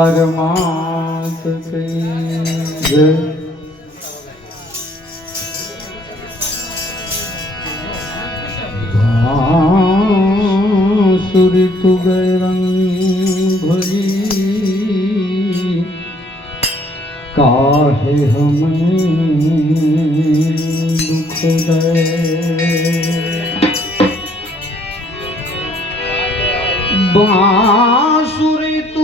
मात सुर तु गैरंग भरी काहे हमने दुख दे बांसुर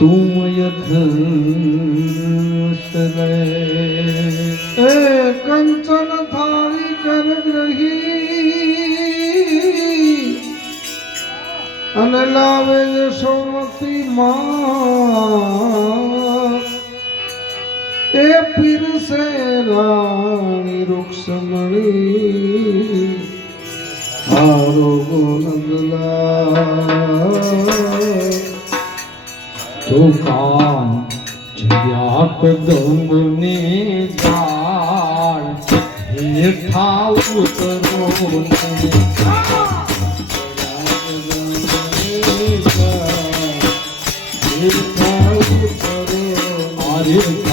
તું એ કંચન થારી કર ગ્રહી. અને લાવે સોમતી માં એ પીરસે રા Brasil.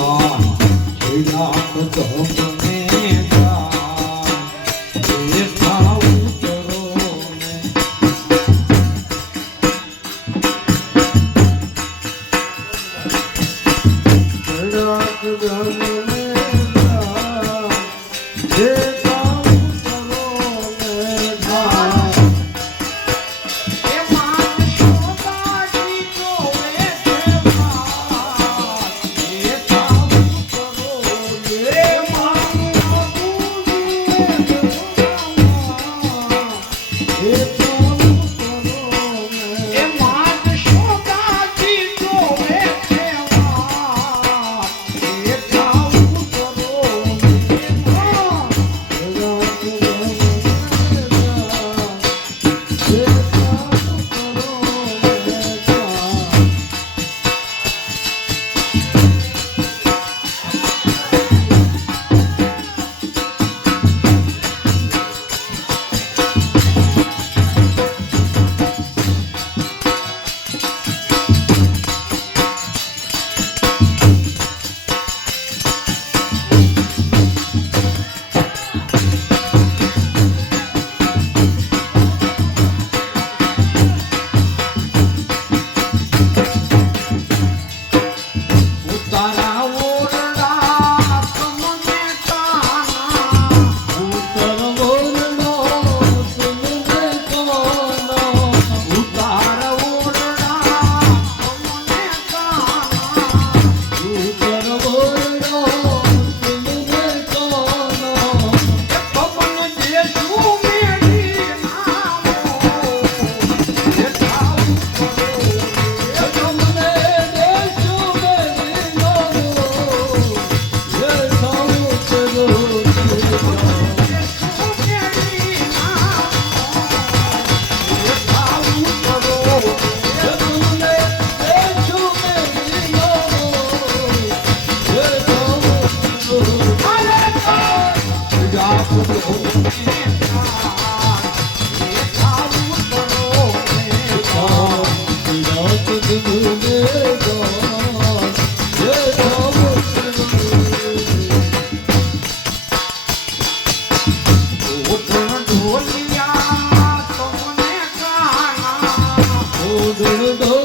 adını da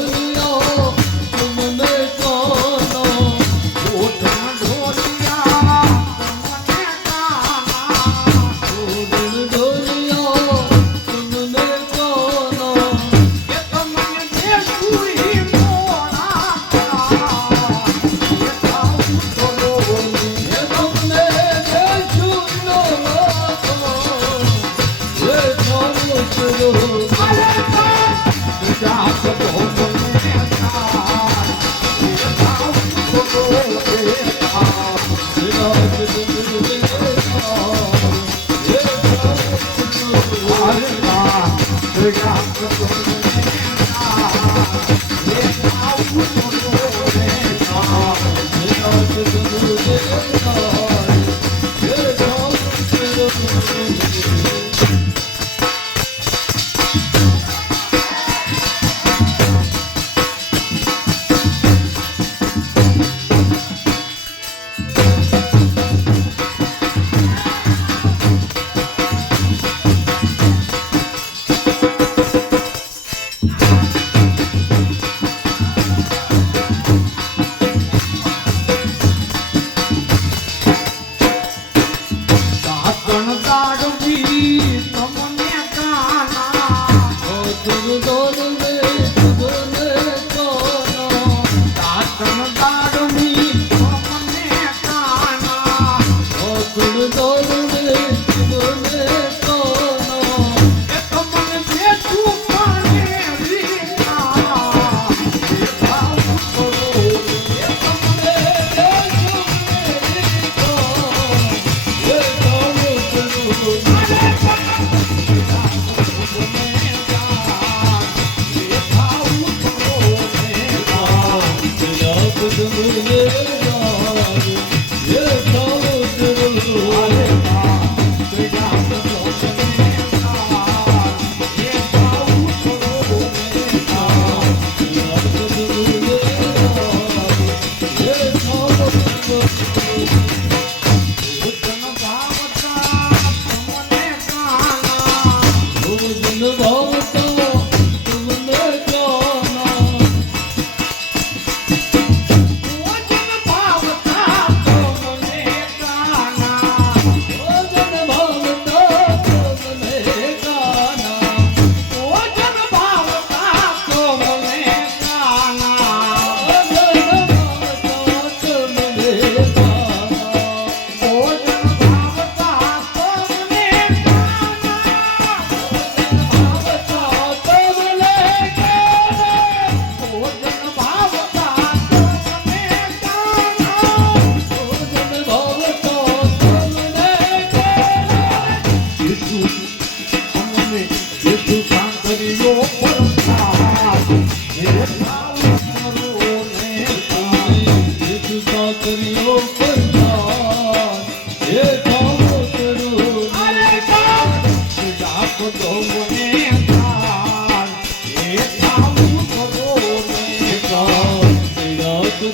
Oh,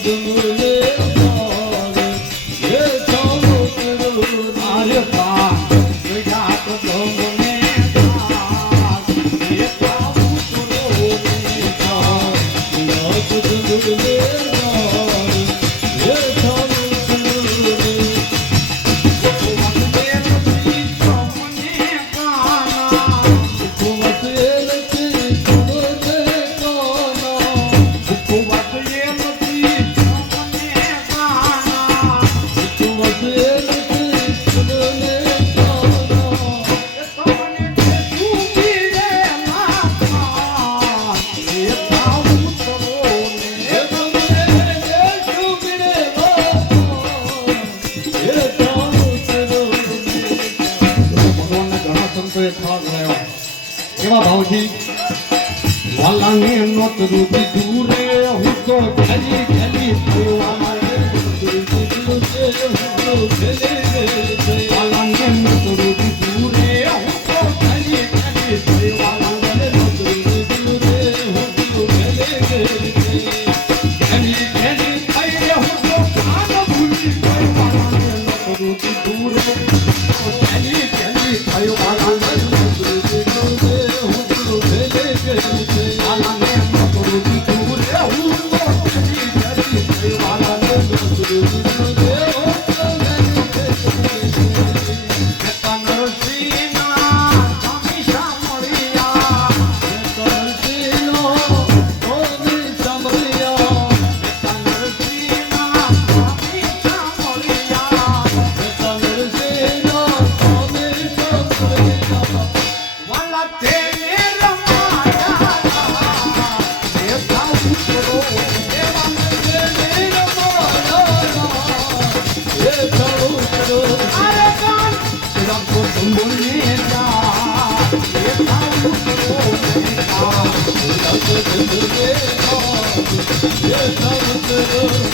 todo mundo বাবা ভাউজি ওয়ালাঙ্গে নত রুটি দূরে হুতো খালি খালি ওয়ালাঙ্গে নত রুটি দূরে হুতো খালি খালি দূরে Yeah,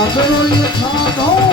I'll be your